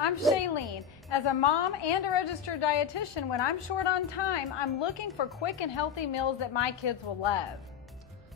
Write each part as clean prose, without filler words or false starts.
I'm Shalene. As a mom and a registered dietitian, when I'm short on time, I'm looking for quick and healthy meals that my kids will love.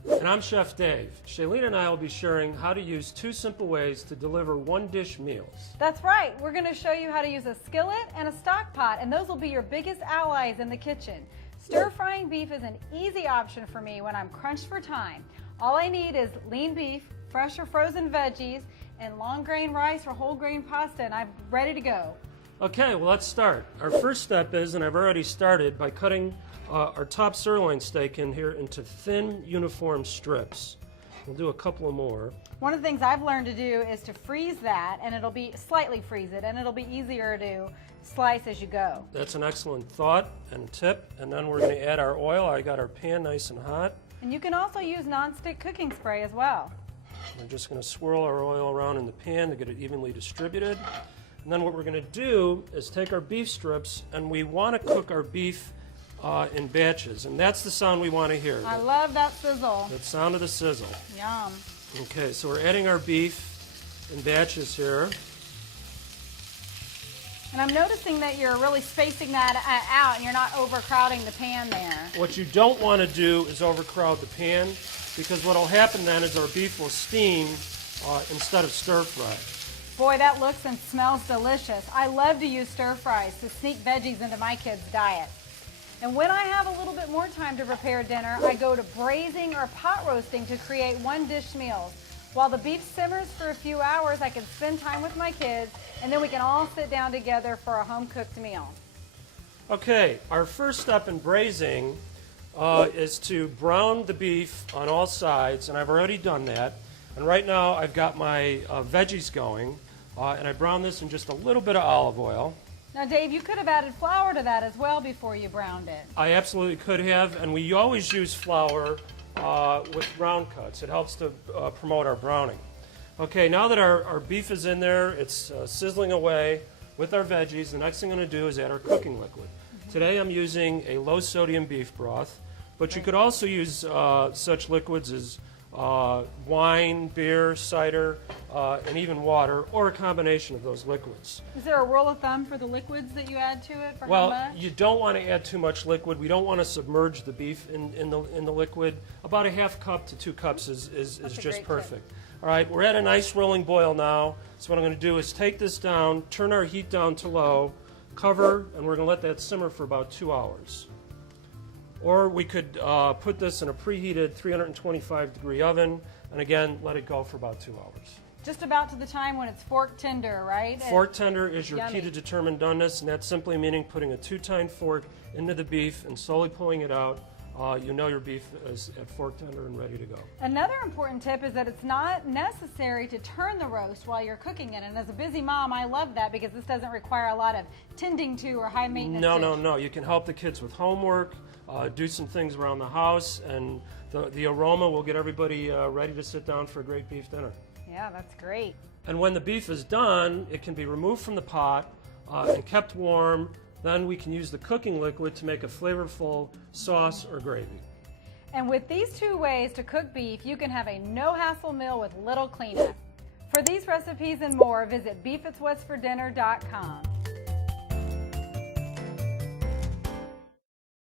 And I'm Chef Dave. Shalene and I will be sharing how to use 2 simple ways to deliver one-dish meals. That's right. We're going to show you how to use a skillet and a stock pot, and those will be your biggest allies in the kitchen. Stir-frying beef is an easy option for me when I'm crunched for time. All I need is lean beef, fresh or frozen veggies, and long-grain rice or whole-grain pasta, and I'm ready to go. Okay, well, let's start. Our first step is, and I've already started, by cutting our top sirloin steak in here into thin, uniform strips. We'll do a couple of more. One of the things I've learned to do is to freeze that, and slightly freeze it, and it'll be easier to slice as you go. That's an excellent thought and tip. And then we're going to add our oil. I got our pan nice and hot. And you can also use nonstick cooking spray as well. We're just going to swirl our oil around in the pan to get it evenly distributed. And then what we're going to do is take our beef strips, and we want to cook our beef in batches. And that's the sound we want to hear. I love that sizzle. That sound of the sizzle. Yum. Okay, so we're adding our beef in batches here. And I'm noticing that you're really spacing that out and you're not overcrowding the pan there. What you don't want to do is overcrowd the pan, because what will happen then is our beef will steam instead of stir-fry. Boy, that looks and smells delicious. I love to use stir-fries to sneak veggies into my kids' diet. And when I have a little bit more time to prepare dinner, I go to braising or pot roasting to create one-dish meals. While the beef simmers for a few hours, I can spend time with my kids, and then we can all sit down together for a home-cooked meal. Okay, our first step in braising is to brown the beef on all sides, and I've already done that. And right now I've got my veggies going, and I brown this in just a little bit of olive oil. Now, Dave, you could have added flour to that as well before you browned it. I absolutely could have, and we always use flour with round cuts. It helps to promote our browning. Okay, now that our beef is in there, it's sizzling away with our veggies, the next thing I'm going to do is add our cooking liquid. Today I'm using a low-sodium beef broth, but you could also use such liquids as wine, beer, cider, and even water, or a combination of those liquids. Is there a rule of thumb for the liquids that you add to it? For well, how much? You don't want to add too much liquid. We don't want to submerge the beef in the liquid. About a half cup to 2 cups is just perfect. Tip. All right, we're at a nice rolling boil now. So what I'm going to do is take this down, turn our heat down to low, cover, and we're going to let that simmer for about 2 hours. Or we could put this in a preheated 325-degree oven, and again, let it go for about 2 hours. Just about to the time when it's fork tender, right? Fork tender is your Yummy. key to determine doneness, and that's simply meaning putting a 2-tine fork into the beef and slowly pulling it out. You know your beef is at fork tender and ready to go. Another important tip is that it's not necessary to turn the roast while you're cooking it. And as a busy mom, I love that because this doesn't require a lot of tending to or high maintenance. No. You can help the kids with homework, do some things around the house, and the aroma will get everybody ready to sit down for a great beef dinner. Yeah, that's great. And when the beef is done, it can be removed from the pot and kept warm. Then we can use the cooking liquid to make a flavorful sauce or gravy. And with these 2 ways to cook beef, you can have a no-hassle meal with little cleanup. For these recipes and more, visit beefitswhatsfordinner.com.